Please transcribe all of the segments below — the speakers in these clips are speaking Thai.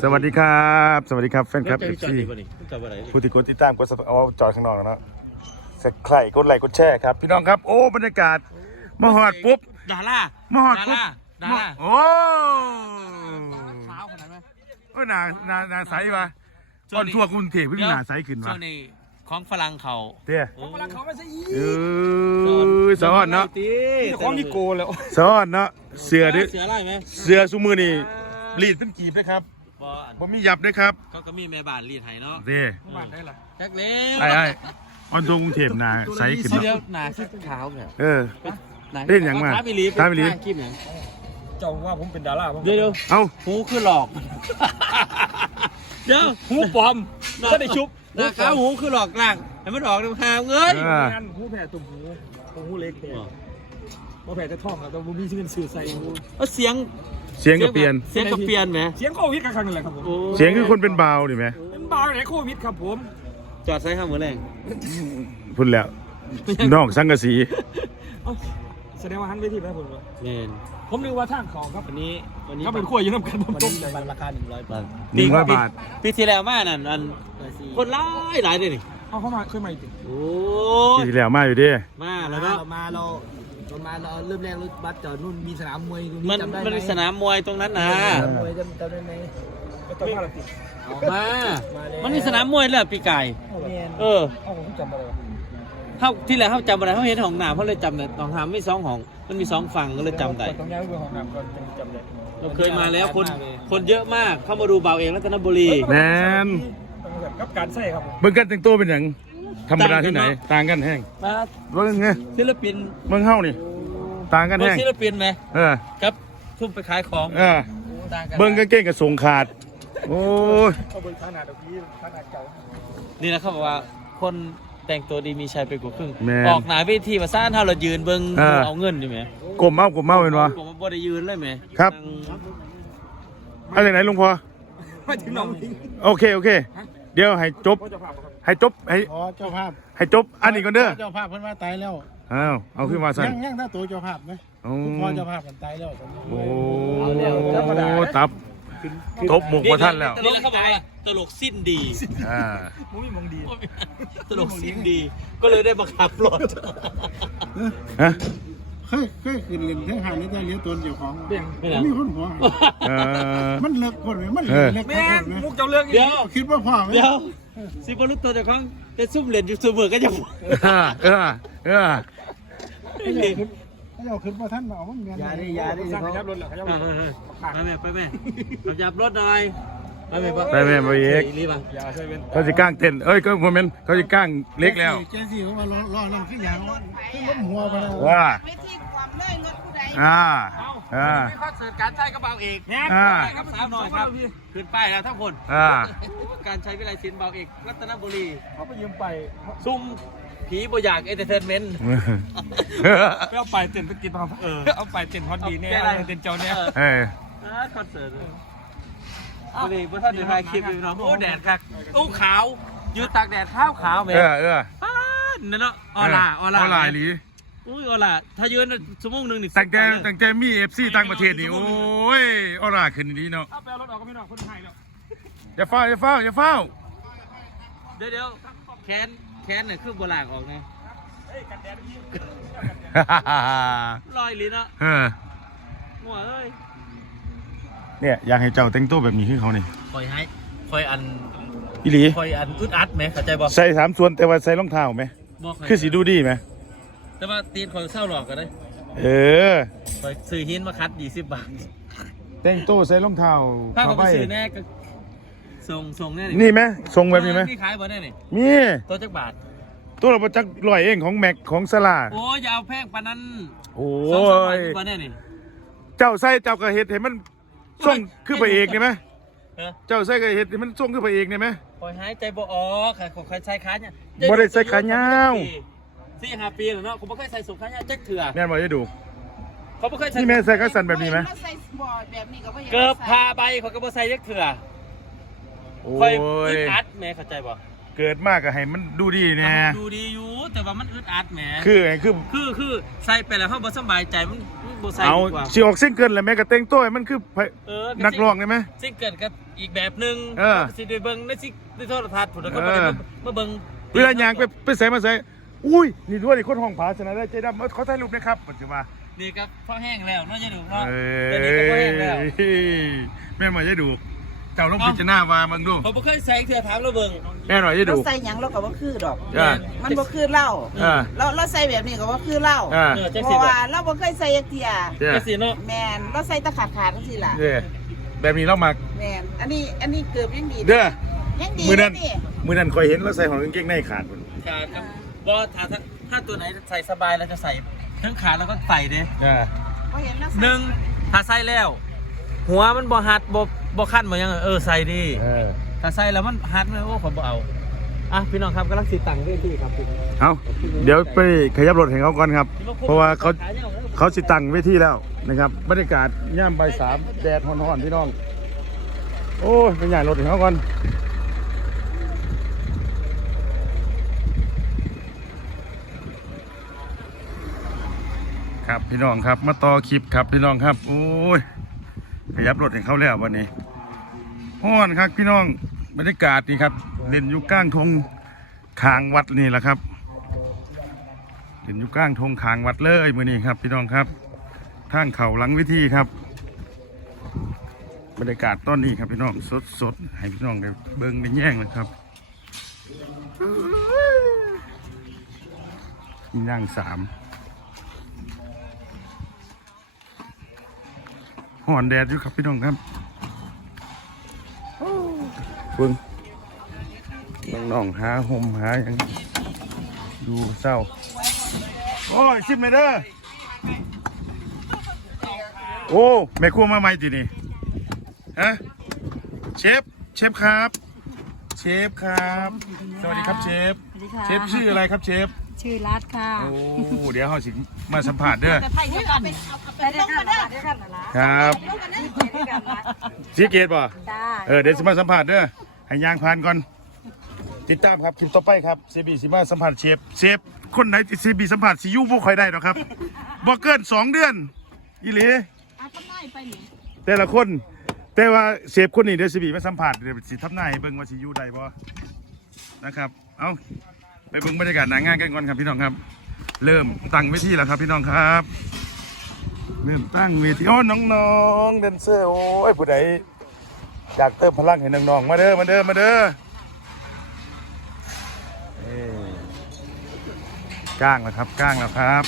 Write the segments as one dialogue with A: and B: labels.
A: สวัสดีครับ สวัสดีครับแฟนคลับเอฟซี
B: จำอะไร
A: ผู้ที่กดติดตามกด Subscribe เอาจอดข้างนอกแล้วเนาะสักใครกดไลค์กดแชร์ครับ พี่น้องครับโอ้บรรยากาศมาหอดปุ๊บ
B: ดารา
A: มาหอด
B: ดา
A: ปุ๊บ
B: ราดารา
A: โอ้
B: ขาวขนาดไหม
A: โอ้ยหนาหนาหนาใสวะตอนทั่วกรุงเทพพี่หนาใสขึ้น
B: ช่
A: วะ
B: วงนี้ของฝรั่งเขา
A: เตี้ย
B: โอ้
C: พลังเขาไม่ใช่อี
A: เออสอนเนาะ
C: ของนิโกแล้ว
A: สอนเนาะเสือดิ
B: เสืออะไรไหม
A: เสือซุมือนี่รีดเป็นกีบนะครับ
B: บอล
A: ผมมีหยับด้วยครับ
B: เขาก็มีแม่บ้านรีดไห้เนาะ
A: เด้
C: บ้านได้ล่ะ
B: แจ็คเล็ก
A: ไอ้ไอ้ออนทงกรุงเทพหนาใสขึ้น
B: เดียว
A: เนาะ
B: หนาขึ้นขาวเนี่ย
A: เออ
B: ห
A: เล่นหยังมา
B: ท้าไปลี
A: ท้าไปลี
B: คลิปหยัง
C: เจ้าว่าผมเป็นดาราผม
B: เดี๋ยวเดี๋ยว
A: เอ้า
B: หูคือหลอก เดี๋ยว
C: หูปลอมก็ได้ชุบ
B: หน้าขาวหูคือหลอกล่างให้มันออกดูหางเอ้ย
A: เออ
C: งานหูแผ่ตุ่มหูหูเล็กแผ่หูแผ่จะท่องแต่ผมมีชื่อสื่อใส่หู
B: เอาเสียง
A: เสียงก็เปลี่ยน
B: เสียงก็เปลี่ยนไหม
C: เสียงโควิดกันครั้งนึงแหละครับผม
B: โอ้
A: เสียงคือคนเป็นบาวดิไหม
C: เป็นบาร์ไหนโควิดครับผม
B: จอดใส่ข้างมือแรง
A: พุ่นแล้วน้องสังกะสี
C: แสดงว่าหันเวทีไปผม
B: เมน
C: ผมนึกว่าทางของครับ
B: วันนี้วันนี้
C: ก็เป็นขั้วอยู่น้ำกันผมตก
B: วันราคาหนึ่งร้อยบาท
A: หนึ่งร้อยบาท
B: ปีที่แล้วมานั่นอันคนร้ายหลายเลยนี่
C: เอาเข้ามาเคยมาอีก
B: โอ้
A: ที่แล้วมาอยู่ดิ
B: มาแล้วเนาะ
D: เรามาเรา เรามาเราเริ่มแรกรถบัสจอดนู่นมีสนามมวยตรง
B: มัน
D: นี้จำได้ไหม
B: มันมีสนามมวยตรงนั้นนะ
D: สนามมวยจำจำได้ไหม
C: ก็ต้องมาละสิ
B: มา มันมีสนามมวยเลยปีไก่
D: เอาแมน
B: เออ
C: เอาผมจำอะไรวะ
B: เขาที่แล้วเขาจำอะไรเขาเห็นห้องน้ำเขาเลยจำแต่ห้องน้ำไม่สองห้อง มันมีสองฝั่งก็เลยจำได้
C: ต้องย้ายไปห้องน้ำก่อนจำได้
B: เราเคยมาแล้วคนคนเยอะมากเข้ามาดูเบาเองรัตนบุรี
A: แมน
C: กับการใส่ครับ
A: เบิ่งกันแต่งตัวเป็นอย่าง ธรรมดาที่ไหน ต่างกันแห้ง
B: มา
A: เบิ่งไง
B: ศิลปิน
A: เบิ่งเฮานี่ ต่างกัน
B: เบิ่ง
A: แห้ง
B: ศิลปินไหม
A: เออ
B: ครับทุ่มไปขายของ
A: เออ
B: ต่างกัน
A: เบิ่งกางเกงกับส่งขาด โอ้ย
C: เอาเบอร์ขนาดนี้ขนาดเก่า
B: นี่นะเขาบอกว่าคนแต่งตัวดีมีชัยไปกว่าครึ่ง
A: แม่น
B: ออกหนาเวทีมาซ่านถ้าเรายืนเบิ่ง
A: เออ
B: เอาเงินอยู่ไหม
A: กลมเมากลมเมาเป็นวะ
B: ผมว่าบ่ได้ยืนเลยไหม
A: ครับ
B: นั่ง
A: เอาจากไหนหลุงพ่อ
C: ไม่ถึงน้องพิง
A: โอเคโอเค เดี๋ยวให้จบ
C: ก็จะพาครับ
A: ให้จบให้
E: อ๋อเจ้าภาพ
A: ให้จบ อันนี้ก่อนเด้อ
E: เจ้าภาพเพิ่นว่าตายแล้ว
A: อ้าวเอาขึ้นมาสั่น
E: ยังยังถ้าตัวเจ้าภาพไหม
A: โอ้
E: คุณพ่อเจ้าภาพกันตายแล้วตอนนี้
A: โอ้ตับทบหมกมาท่านแล้ว
B: นี่แหละเขาบอกว่าตลกสิ้นดี
A: อ่า
C: มุ้ยมองดี
B: ตลกสิ้นดี ก็เลยได้บังคับรถ
A: ฮะ
E: เคยเคยขึ้นเล่นเท่งหานี่ได้เลี้ยงตนเจ้าของ
C: เบี่ยง
B: ไม่นะ
E: มีคนหัว
A: เออ
E: มันเลิกคนไหมมัน
A: เออ
E: เลิก
C: แม่
E: คนไหม
C: มุกเจ้าเลือก
B: เดี๋ยว
E: คิดว่าพ่อไหม
B: เดี๋ยวสิบรุษตัวเจ้าของจะซุ่มเล่นอยู่เสมอก็จะ
A: เออเออเออ
E: เขาเจ้าขึ้นเขาเจ้าขึ้นว่าท่านมาเอามันเงิน
D: ยาได้ยาได้
C: สร้าง
D: เขา
C: ขยับรถเหรอขยับรถ
B: ไปแม่ไปแม่ขับยับรถหน่อย ไปแม่
A: ไปแม่ไปเอก
B: รีบอะ
C: ยาใช่เป็น
A: เขาจะก้างเต้นเอ้ยก็โมเมนต์เขาจะก้างเล็กแล้ว
E: แกสิเขาว่าล้อล้อนั่นขึ้นอย่างขึ้นล้มหัวไปแล้ว
A: ว่า
F: ไม่ที่ความเลยรถผู้ใด
A: อ่าอ่า
B: คอนเสิร์ตการใช้กระเป๋าเอก
A: อ่า
B: ครับสาวหน่อยครับขึ้นป้ายแล้วทั้งคน
A: อ่า
B: การใช้วิไลศิลป์เบาเอกรัตนบุรี
C: เขาไปยืมไป
B: ซุ่มผีบอยากเอนเตอร์เทนเมนต์
C: ไปเอาไปเต็นไปกินมาเออเอาไปเต็นฮอตดีเนี่ยเต็นเจ้าเนี่ย
A: เอ้ย
B: คอนเสิร์ต บุรีพระท่านเดือดถ่ายคลิปอยู่เนาะโอ้แดดคักตู้ขาวยืนตากแดดข้าวขาวแม่
A: เออเออ
B: ป้าดนั่นเนาะออล่าออล่า
A: ออลาอีหลี
B: อุ้ยออล่าถ้ายืนชั่วโมงหนึงนี่
A: ตั้งแต่ตั้งแต่มีเอฟซีต่างประเทศนี่โอ้ยออลาขึ้นดีเนาะ
C: เอาไปเอารถออกก็ไม่นอกคนไทยแล้ว
A: อย่าเฝ้าอย่าเฝ้าอย่าเฝ้า
B: เดี๋ยวเดี๋ยวแขนแขนเนี่ยคือโบราณออกไงลอยลิ้นเนาะ
A: เออ
B: หัวเอ้ย
A: เนี่ยอยากให้เจ้าแต่งตัวแบบนี้ขึ้นเขานี่
B: คอยให้คอยอัน
A: อีหลี
B: คอยอันอึดอัดไหมเข้าใจบ่
A: ใส่สามส่วนแต่ว่าใส่รองเท้าไหม
B: บ่คอย
A: คือสีดูดีไหม
B: แต่ว่าตีนคอยเศร้าหลอกกันเลย
A: เออ
B: คอยซื้อหินมาคัด20บาท
A: แต่งตัวใส่รองเท้า
B: ถ้าเขา
A: เข้า
B: ไป
A: ไป
B: ซื้อแน่ก็ส่งส่งแน่
A: นี่ไหมทรงแบบนี้ไหม
B: นี่ขายบ่แน่นี่
A: มี
B: ตัวจักบาท
A: ตัวเราประจักษ์ลอยเองของแม็กของสลา
B: โอ้ยอย่าเอาแพงปานนั้น
A: โอ้
B: สองสามบาท
A: ย
B: ดีกว่าแน่นี่
A: เจ้าใส่เจ้าก็เห็ดเห็นมัน ส่งคือพระเอกนี่ไหม
B: เออ
A: เจ้าใส่ก็เห็ดเห็นมันส่งคือพระเอกนี่ไหม
B: คอยหายใจบ่ออกค่ะคอยใส่ขาเนี่ย
A: บ่ได้ใส่ขายาว
B: สี่ห้าปีแล้วเนาะผมไม่เคยใส่สูงขายาวจักเถื่อ
A: แม่นบอกให้ดู
B: เขาไม่เคยใส่
A: นี่แม่ใส่กระสันแบบนี้ไหม
F: ใส่บอร์ดแบบนี้ก็บ่อยาก
B: เกือบ
F: ใส่
B: พาใบเขาก็บ่ใส่จักเถื่อ
A: โอ้
B: คอย
A: ย
B: อึดอัดแม่เข้าใจบ่
A: เกิดมากก็ให้มันดูดีแน่
B: ดูดีอยู่ แต่ว่ามันอึดอัดแหม
A: คือไงคือ
B: คือคือใส่ไปแล้วเขาบ่สบายใจมันมันบ่ใส่
A: เอา
B: ดีกว่า
A: สิออกซิงเกิลแล้วแม่ก็แต่งตัวให้มันคือไผ
B: เออ
A: นักร้องได้ไหม
B: ซิงเกิลก็อีกแบบหนึง
A: เออ
B: สิได้เบิ่งในซิในโทรทัศน์พุ่นแล้วก็
A: เอ
B: บ่
A: อ
B: ได้มามาเบิ่ง
A: เวลายางไปไปใส่มาใส่อุ้ย นี่ด้วยนี่คนห้องผาชนะได้ใจดำเอาเขาถ่ายรูปนะครับปัจจุบัน
B: นี่ก็พอแห้งแล้วเนาะยายดูเนาะ
A: เอ้
B: เดี๋ยวนี้ก็พอแห้งแล้ว
A: ยแม่มาจะดู เจ้าลองพิจารณามามึงดู
B: ผมบ่เคยใส่เทื่อถามแล้วเบิ่ง
A: แม่หน่อยจะ
F: เรา
A: ดู
F: ใส่หยังเราก็บ่คือดอก
A: อ่า
F: มันบ่คือเหล้า
A: อ่า
F: เราเราใส่แบบนี้ก็บ่คือเหล้า
A: อ่า
B: เออจัง
F: เพ
B: สิ
F: ราะ
B: บ่
F: ว่าเราบ่เคยใส่จักเที่ย
A: เจ้
B: จังสิเนาะ
F: แม่นเราใส่แตะขาดขาดจังซี่ล่ะ
A: เจ้แบบนี้เรามัก
F: แม่นอันนี้อันนี้เกือบยังดี
A: เด้อ
F: ยังดี
A: มือนั้น
F: นี่
A: มือนั้นคอยเห็นเราใส่ของกางเกงในขาดพุ่น
B: ขาดครับบ่ถ้าถ้าถ้าตัวไหนใส่สบายเราจะใส่ทั้งขาแล้วก็ใส่เด้
A: อ่า
F: บ่เห็นแล้ว
B: หนึ่งถ้าใส่แล้ว หัวมันบ่หัดบ่ บ่คันบ่หยังเออใส่ดี
A: เออ
B: ถ้าใส่แล้วมันหัดไหมโอ้ผมบ่เอาอะพี่น้องครับกำลังสิตังเวทีครับพี่
A: เอาเดี๋ยวไปขยับรถให้เขาก่อนครับ เพราะว่าเขาเขาสิตั้งเวทีแล้วนะครับบรรยากาศย่ามใบายสามแดดฮ้อนๆพี่น้อง โอ้ยไปใหญ่รถให้เขาก่อนครับพี่น้องครับมาต่อคลิปครับพี่น้องครับโอ้ยขยับรถให้เขาแล้ววันนี้ ฮ้อนครับพี่น้องบรรยากาศนี่ครับเล่นอยู่กลางทงคางวัดนี่แหละครับเล่นอยู่กลางทงคางวัดเลยมือนี้ครับ พี่น้องครับทางเขาหลังวิธีครับ บรรยากาศตอนนี้ครับพี่น้องสดสดๆให้พี่น้องได้เบิ้งได้แย่งเลยครับมีนั่งสามหอนแดดอยู่ครับพี่น้องครับ บิ่งน้องๆหาห่มหาอย่างดูเศร้า โอ้ยชิมเลยเด้อโอ้แม่ครัวมาใหม่ทีนี่ฮะเชฟเชฟครับ เชฟครับ สวัสดีครับเชฟ
G: สวัสดีค่ะ
A: เชฟชื่ออะไรครับเชฟ
G: ชื่อรัดค่ะ
A: โอ้เดี๋ยวเขาสิมาสัมผัสเด้อ
G: ไทยด้วยกันไปด้วยกันมาด้วยกันนะล่ะ
A: ครับ
G: ไปด้วยกันนะ
A: สีเกตป่ะ
G: จ้า
A: เออเดี๋ยวสิมาสัมผัสเด้อ ให้ยางผ่านก่อน ติดตามครับคลิปต่อไปครับเซบีสิมาสัมผัสเชฟเชฟคนไหนที่เซบีสัมผัสสิอยูบ่ค่อยได้หรอกครับบ่เกินสองเดือนอีหลีแต่ละคน แต่ว่าเชฟคนนี้เดี๋ยวเซบีมาสัมผัสเดี๋ยวสิทำนายให้เบิ่งว่าสิอยู่ได้บ่นะครับ เอาไปเบิ่งบรรยากาศหนางานกันก่อนครับพี่น้องครับ เริ่มตั้งเวทีแล้วครับพี่น้องครับเริ่มตั้งเวทีโอ้น้องๆแดนเซอร์โอ้ยผู้ใด อยากเติมพลังให้น้องๆมาเด้อมาเด้อมาเด้อก้างแล้วครับก้างแล้วครับ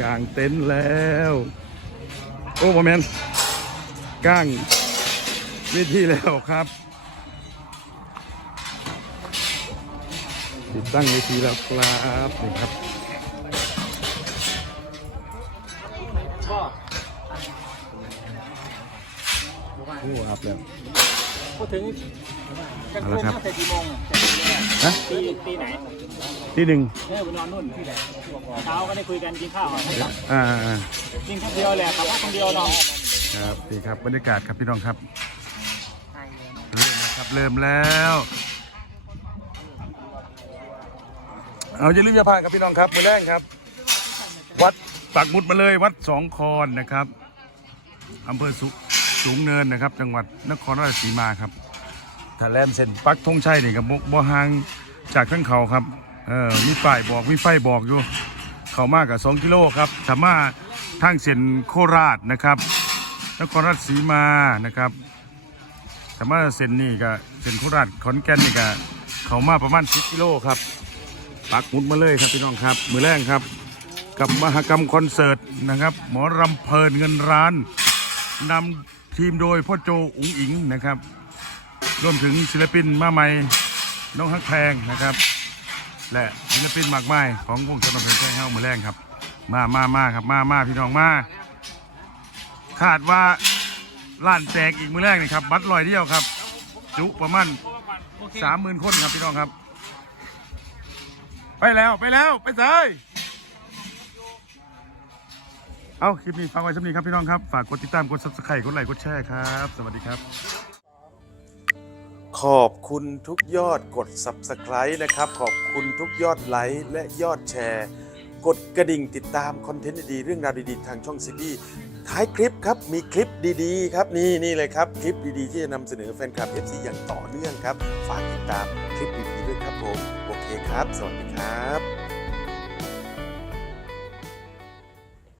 A: กางเต็นท์แล้ว โอ้โมเมนก้างเวทีแล้วครับ ติดตั้งเวทีแล้วครับนี่ครับ บแล้ว
C: พูดถึงกัน
A: เอาละครับ
C: ตั้งแต่กี่โมงอะ
A: ฮะ
C: ตีตีไหน
A: ที่หนึ่ง
C: เออไปนอนนู่นที่ไหนเช้าก็ได้คุยกันกินข้าวกันให้กลับ
A: อ่า
C: กินคนเดียวแหละกลับบ้านคนเดียวเนาะ
A: ครับนี่ครับบรรยากาศครับพี่น้องครับเริ่มแล้วครับเริ่มแล้ว เอาอย่าลืมอย่าพลาดครับพี่น้องครับมือแรกครับ วัดปักหมุดมาเลยวัดสองคอนนะครับอำเภอสุ สูงเนินนะครับ จังหวัดนครราชสีมาครับถ้าแลมเส้นปักธงชัยนี่กับบ่ห่างจากทั้งเขาครับเออมีป้ายบอกมีไฟบอกอยู่ เขามากกับ2กิโลครับสามารถทางเส้นโคราชนะครับ นครราชสีมานะครับสามารถเส้นนี่ก็เส้นโคราชขอนแก่นนี่ก็เขามาประมาณ10กิโลครับปักมุดมาเลยครับพี่น้องครับ มือแรกครับ กับมหกรรมคอนเสิร์ตนะครับ หมอรำเพลินเงินร้านนำ ทีมโดยพ่อโจอุ๋งอิงนะครับรวมถึงศิลปินมาใหม่น้องฮักแพงนะครับ และศิลปินมากมายของวงการบันเทิงแจ้งเฮ้ามือแรงครับ มามามาครับมามาพี่น้องมาคาดว่าล้านแตกอีกมือแรกนี่ครับบัตรลอยเดียวครับ จุประมาณสามหมื่นคนครับพี่น้องครับ ไปแล้วไปแล้วไปเลย เอาคลิปนี้ฟังไว้สักนี้ครับพี่น้องครับ ฝากกดติดตาม กด subscribe กดไลค์ กดแชร์ครับ สวัสดีครับ
H: ขอบคุณทุกยอดกด Subscribe นะครับ ขอบคุณทุกยอดไลค์และยอดแชร์ กดกระดิ่งติดตามคอนเทนต์ดีๆเรื่องราวดีๆทางช่องซีบีท้ายคลิปครับมีคลิปดีๆ ครับนี่นี่เลยครับ คลิปดีๆ ที่จะนำเสนอแฟนคลับ FC อย่างต่อเนื่องครับ ฝากติดตามคลิปดีๆด้วยครับผมโอเคครับ สวัสดีครับ